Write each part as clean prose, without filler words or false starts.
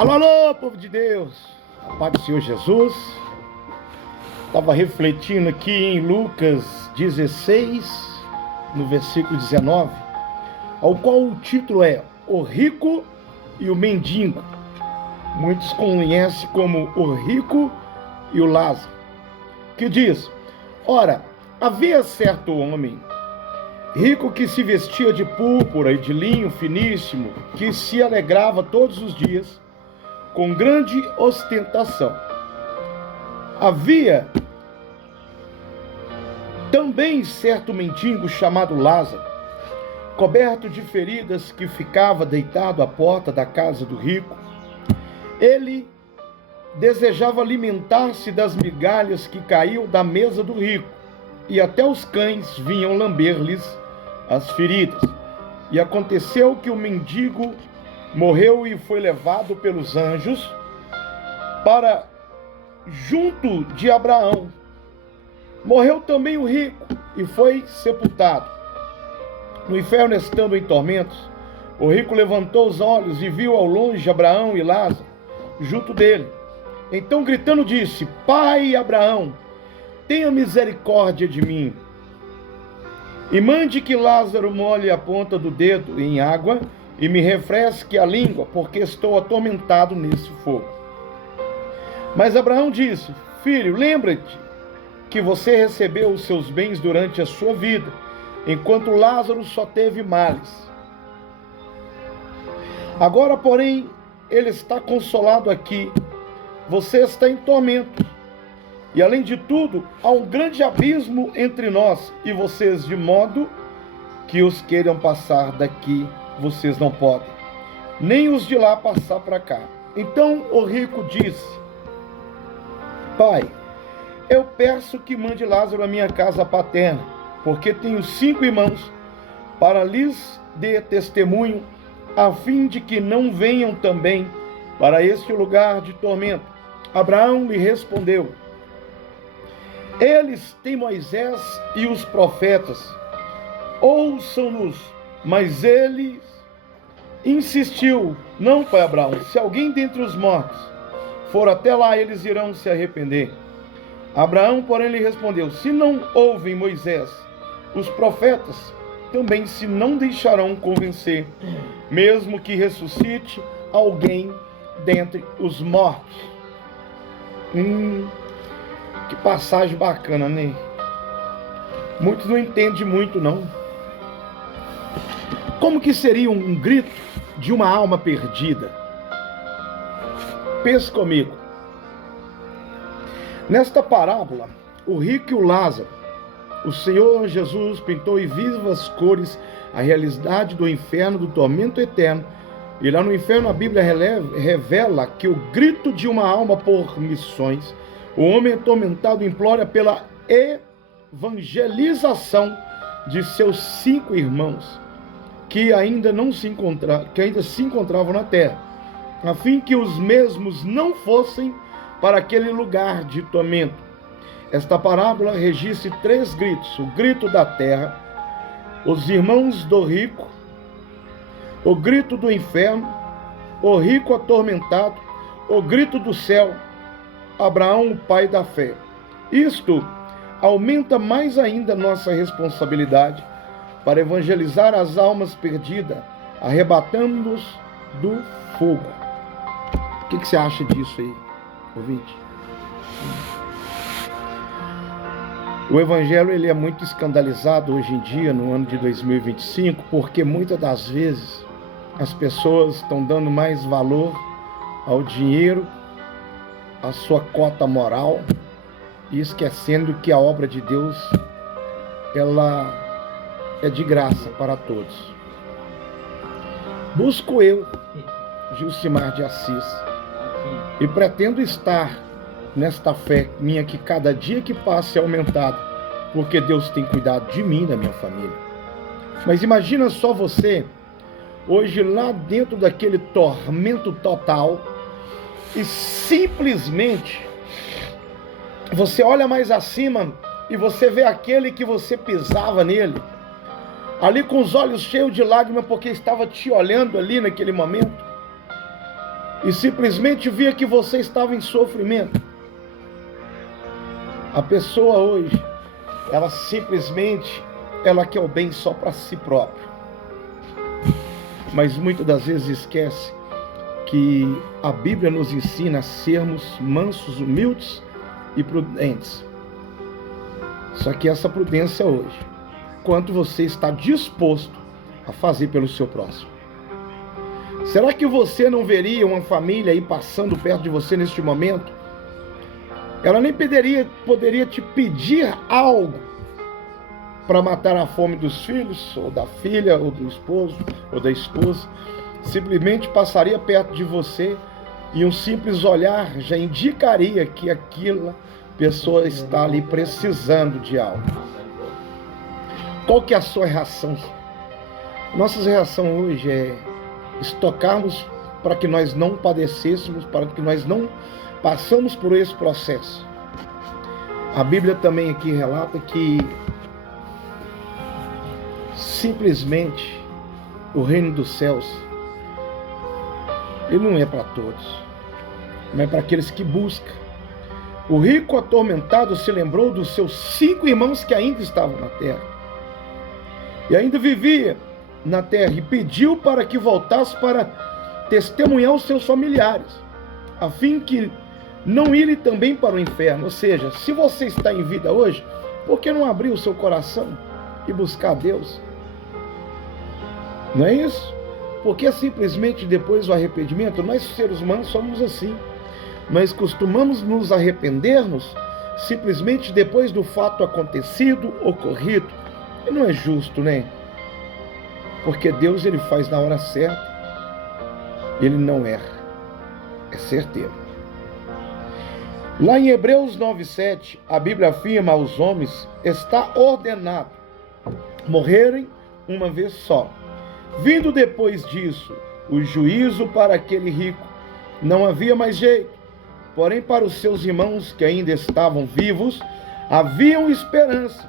Alô, alô, povo de Deus, a paz do Senhor Jesus. Estava refletindo aqui em Lucas 16, no versículo 19, ao qual o título é O Rico e o Mendigo. Muitos conhecem como o rico e o Lázaro, que diz: ora, havia certo homem rico que se vestia de púrpura e de linho finíssimo, que se alegrava todos os dias com grande ostentação. Havia também certo mendigo chamado Lázaro, coberto de feridas, que ficava deitado à porta da casa do rico. Ele desejava alimentar-se das migalhas que caíam da mesa do rico, e até os cães vinham lamber-lhes as feridas. E aconteceu que o mendigo morreu e foi levado pelos anjos para junto de Abraão. Morreu também o rico e foi sepultado. No inferno, estando em tormentos, o rico levantou os olhos e viu ao longe Abraão e Lázaro junto dele. Então, gritando, disse: Pai Abraão, tenha misericórdia de mim, e mande que Lázaro molhe a ponta do dedo em água e me refresque a língua, porque estou atormentado nesse fogo. Mas Abraão disse: Filho, lembra-te que você recebeu os seus bens durante a sua vida, enquanto Lázaro só teve males. Agora, porém, ele está consolado aqui, você está em tormento. E além de tudo, há um grande abismo entre nós e vocês, de modo que os queiram passar daqui, vocês não podem, nem os de lá passar para cá. Então o rico disse: Pai, eu peço que mande Lázaro à minha casa paterna, porque tenho 5 irmãos, para lhes dê testemunho, a fim de que não venham também para este lugar de tormento. Abraão lhe respondeu: Eles têm Moisés e os profetas, ouçam-nos. Mas ele insistiu: Não, pai Abraão, se alguém dentre os mortos for até lá, eles irão se arrepender. Abraão, porém, lhe respondeu: Se não ouvem Moisés, os profetas também se não deixarão convencer, mesmo que ressuscite alguém dentre os mortos. Que passagem bacana, né? Muitos não entendem muito, não. Como que seria um grito de uma alma perdida? Pense comigo. Nesta parábola, o rico e o Lázaro, o Senhor Jesus pintou em vivas cores a realidade do inferno, do tormento eterno. E lá no inferno a Bíblia revela que o grito de uma alma por missões, o homem atormentado implora pela evangelização de seus 5 irmãos, que ainda se encontravam na terra, a fim que os mesmos não fossem para aquele lugar de tormento. Esta parábola registra 3 gritos: o grito da terra, os irmãos do rico, o grito do inferno, o rico atormentado, o grito do céu, Abraão, o pai da fé. Isto aumenta mais ainda nossa responsabilidade para evangelizar as almas perdidas, arrebatando-os do fogo. O que você acha disso aí, ouvinte? O evangelho ele é muito escandalizado hoje em dia, no ano de 2025, porque muitas das vezes as pessoas estão dando mais valor ao dinheiro, à sua cota moral, e esquecendo que a obra de Deus ela é de graça para todos. Busco eu, Gilcimar de Assis, e pretendo estar nesta fé minha, que cada dia que passa é aumentada, porque Deus tem cuidado de mim e da minha família. Mas imagina só você, hoje lá dentro daquele tormento total, e simplesmente você olha mais acima e você vê aquele que você pisava nele, ali com os olhos cheios de lágrimas, porque estava te olhando ali naquele momento. e simplesmente via que você estava em sofrimento. A pessoa hoje, ela simplesmente, ela quer o bem só para si própria. Mas muitas das vezes esquece que a Bíblia nos ensina a sermos mansos, humildes e prudentes. Só que essa prudência hoje, quanto você está disposto a fazer pelo seu próximo. Será que você não veria uma família aí passando perto de você neste momento? Ela nem poderia te pedir algo para matar a fome dos filhos, ou da filha, ou do esposo, ou da esposa. Simplesmente passaria perto de você e um simples olhar já indicaria que aquela pessoa está ali precisando de algo. Qual que é a sua reação? Nossa reação hoje é estocarmos para que nós não padecêssemos, para que nós não passamos por esse processo. A Bíblia também aqui relata que simplesmente o reino dos céus, ele não é para todos, mas é para aqueles que buscam. O rico atormentado se lembrou dos seus 5 irmãos que ainda estavam na terra, e ainda vivia na terra, e pediu para que voltasse para testemunhar os seus familiares, a fim que não irem também para o inferno. Ou seja, se você está em vida hoje, por que não abrir o seu coração e buscar Deus? Não é isso? Porque simplesmente depois do arrependimento, nós seres humanos somos assim. Nós costumamos nos arrependermos simplesmente depois do fato acontecido, ocorrido. E não é justo, né? Porque Deus, ele faz na hora certa, ele não erra, é certeiro. Lá em Hebreus 9:7, a Bíblia afirma aos homens: está ordenado morrerem uma vez só. Vindo depois disso o juízo para aquele rico, não havia mais jeito. Porém, para os seus irmãos que ainda estavam vivos, haviam esperança.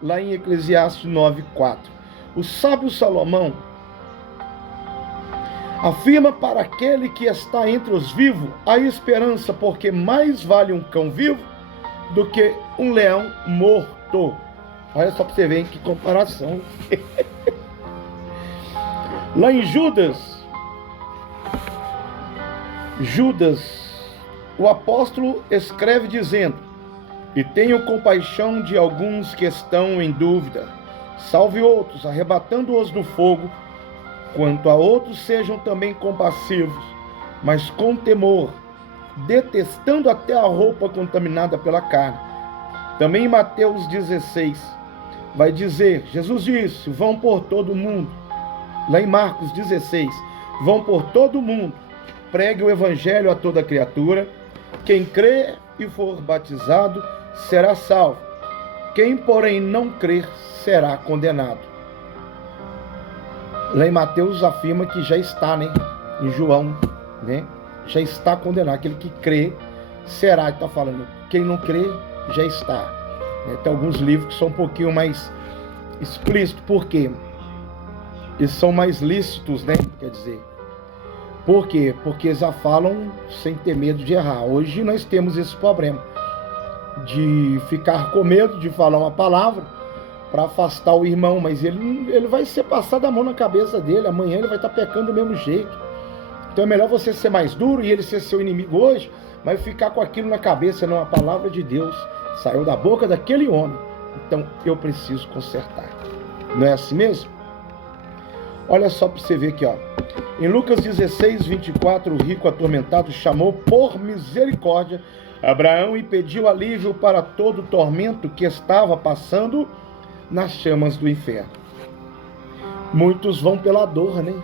Lá em Eclesiastes 9:4. O sábio Salomão afirma: para aquele que está entre os vivos, há esperança, porque mais vale um cão vivo do que um leão morto. Olha só para você ver que comparação. Lá em Judas, o apóstolo escreve dizendo: e tenho compaixão de alguns que estão em dúvida, salve outros, arrebatando-os do fogo. Quanto a outros, sejam também compassivos, mas com temor, detestando até a roupa contaminada pela carne. Também em Mateus 16, vai dizer, Jesus disse: vão por todo o mundo. Lá em Marcos 16, vão por todo o mundo, pregue o evangelho a toda criatura. Quem crer e for batizado será salvo. Quem, porém, não crer será condenado. Lá em Mateus afirma que já está, né? Em João, né? Já está condenado. Aquele que crê será. Está falando, quem não crê já está. Tem alguns livros que são um pouquinho mais explícitos. Por quê? Eles são mais lícitos, né? Quer dizer, por quê? Porque já falam sem ter medo de errar. Hoje nós temos esse problema de ficar com medo de falar uma palavra para afastar o irmão, mas ele vai ser passado a mão na cabeça dele, amanhã ele vai estar pecando do mesmo jeito. Então é melhor você ser mais duro e ele ser seu inimigo hoje, mas ficar com aquilo na cabeça. Não, a palavra de Deus saiu da boca daquele homem, então eu preciso consertar. Não é assim mesmo? Olha só para você ver aqui, ó. Em Lucas 16, 24, o rico atormentado chamou por misericórdia Abraão e pediu alívio para todo o tormento que estava passando nas chamas do inferno. Muitos vão pela dor, né?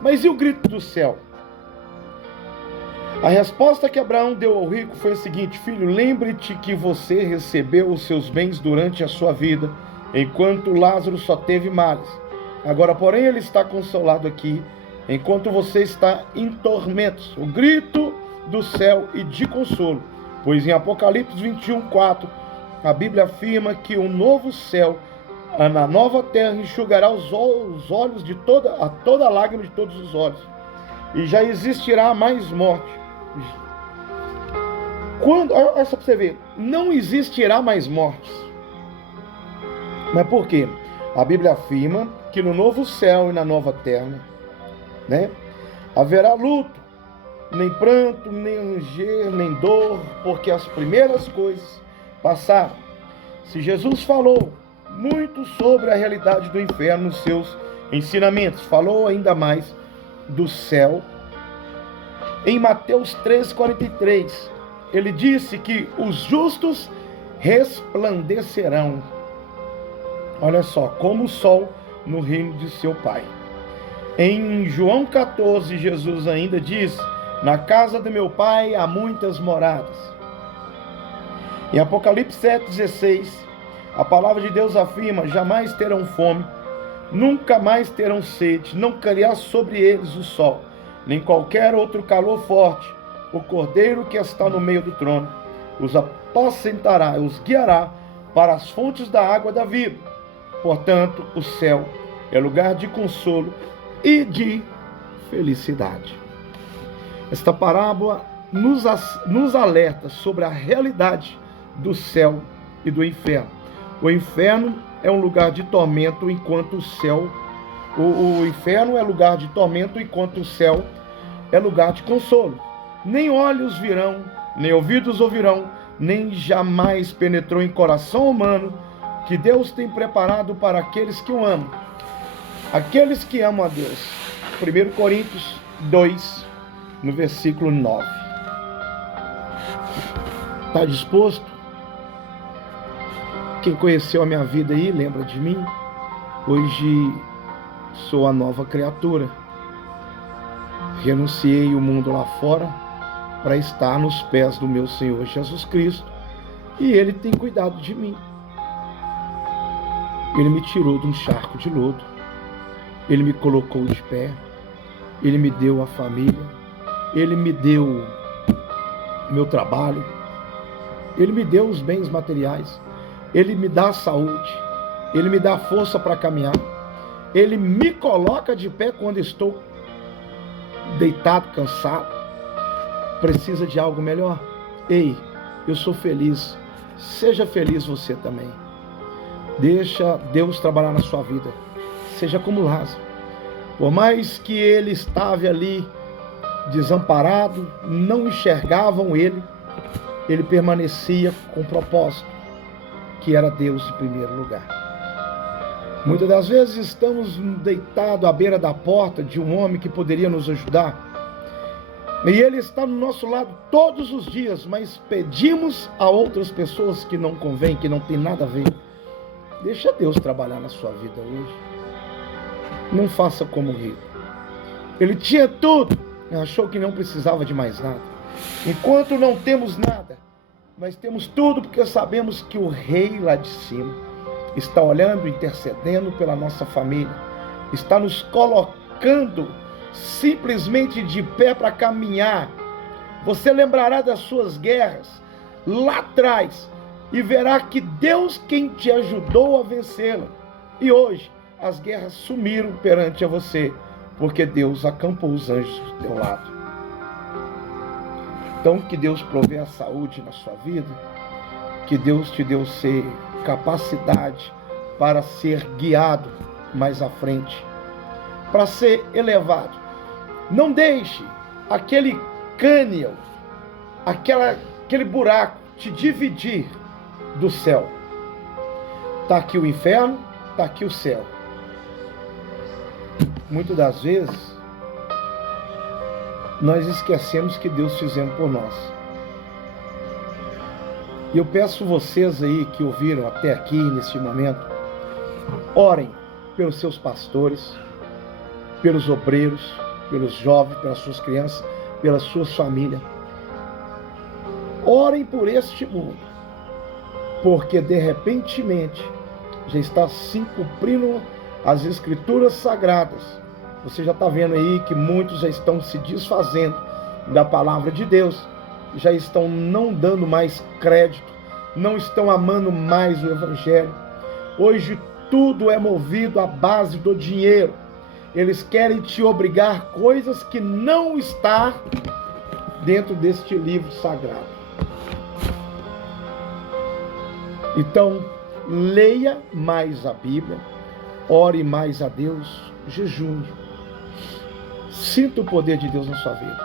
Mas e o grito do céu? A resposta que Abraão deu ao rico foi a seguinte: filho, lembre-te que você recebeu os seus bens durante a sua vida, enquanto Lázaro só teve males. Agora, porém, ele está consolado aqui, enquanto você está em tormentos. O grito do céu e de consolo. Pois em Apocalipse 21:4, a Bíblia afirma que um novo céu na nova terra enxugará os olhos de toda lágrima de todos os olhos, e já existirá mais morte. Olha só para você ver, não existirá mais mortes. Mas por quê? A Bíblia afirma que no novo céu e na nova terra, né, haverá luto, nem pranto, nem ranger, nem dor, porque as primeiras coisas passaram. Se Jesus falou muito sobre a realidade do inferno nos seus ensinamentos, falou ainda mais do céu. Em Mateus 13:43, ele disse que os justos resplandecerão, olha só, como o sol no reino de seu Pai. Em João 14, Jesus ainda diz: na casa de meu Pai há muitas moradas. Em Apocalipse 7:16, a palavra de Deus afirma: jamais terão fome, nunca mais terão sede, não cairá sobre eles o sol, nem qualquer outro calor forte. O Cordeiro que está no meio do trono os apacentará, os guiará para as fontes da água da vida. Portanto, o céu é lugar de consolo e de felicidade. Esta parábola nos alerta sobre a realidade do céu e do inferno. O inferno é um lugar de tormento, enquanto o céu, o inferno é lugar de tormento, enquanto o céu é lugar de consolo. Nem olhos virão, nem ouvidos ouvirão, nem jamais penetrou em coração humano que Deus tem preparado para aqueles que o amam. Aqueles que amam a Deus. 1 Coríntios 2, no versículo 9. Está disposto? Quem conheceu a minha vida aí, lembra de mim? Hoje sou a nova criatura. Renunciei o mundo lá fora para estar nos pés do meu Senhor Jesus Cristo, e Ele tem cuidado de mim. Ele me tirou de um charco de lodo, Ele me colocou de pé, Ele me deu a família, Ele me deu meu trabalho, Ele me deu os bens materiais, Ele me dá a saúde, Ele me dá força para caminhar, Ele me coloca de pé quando estou deitado, cansado. Precisa de algo melhor? Ei, eu sou feliz. Seja feliz você também. Deixa Deus trabalhar na sua vida. Seja como Lázaro. Por mais que ele estava ali desamparado, não enxergavam ele permanecia com propósito, que era Deus em primeiro lugar. Muitas das vezes estamos deitados à beira da porta de um homem que poderia nos ajudar, e ele está no nosso lado todos os dias, mas pedimos a outras pessoas que não convém, que não tem nada a ver. Deixa Deus trabalhar na sua vida hoje. Não faça como o rico. Ele tinha tudo, achou que não precisava de mais nada. Enquanto não temos nada, mas temos tudo porque sabemos que o Rei lá de cima está olhando, intercedendo pela nossa família, está nos colocando simplesmente de pé para caminhar. Você lembrará das suas guerras lá atrás e verá que Deus quem te ajudou a vencê-la. E hoje as guerras sumiram perante a você, porque Deus acampou os anjos do teu lado. Então que Deus provê a saúde na sua vida, que Deus te deu capacidade para ser guiado mais à frente, para ser elevado. Não deixe aquele cânion, aquele buraco te dividir do céu. Está aqui o inferno, está aqui o céu. Muitas das vezes nós esquecemos que Deus fez por nós. E eu peço vocês aí que ouviram até aqui neste momento, orem pelos seus pastores, pelos obreiros, pelos jovens, pelas suas crianças, pelas suas famílias. Orem por este mundo, porque de repentemente já está se cumprindo as escrituras sagradas. Você já está vendo aí que muitos já estão se desfazendo da palavra de Deus, já estão não dando mais crédito, não estão amando mais o Evangelho. Hoje tudo é movido à base do dinheiro. Eles querem te obrigar a coisas que não estão dentro deste livro sagrado. Então, leia mais a Bíblia, ore mais a Deus, jejune. Sinta o poder de Deus na sua vida.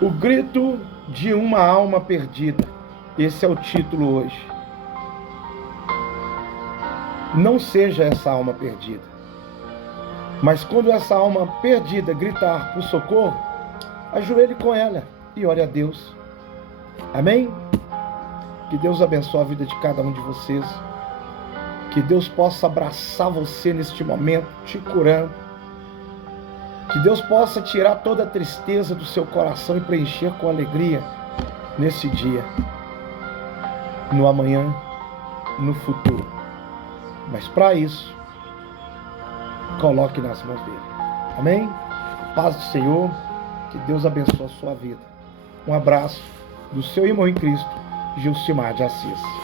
O grito de uma alma perdida. Esse é o título hoje. Não seja essa alma perdida. Mas quando essa alma perdida gritar por socorro, ajoelhe com ela e ore a Deus. Amém? Que Deus abençoe a vida de cada um de vocês. Que Deus possa abraçar você neste momento, te curando. Que Deus possa tirar toda a tristeza do seu coração e preencher com alegria nesse dia, no amanhã, no futuro. Mas para isso, coloque nas mãos dele. Amém? Paz do Senhor. Que Deus abençoe a sua vida. Um abraço do seu irmão em Cristo, Gilcimar de Assis.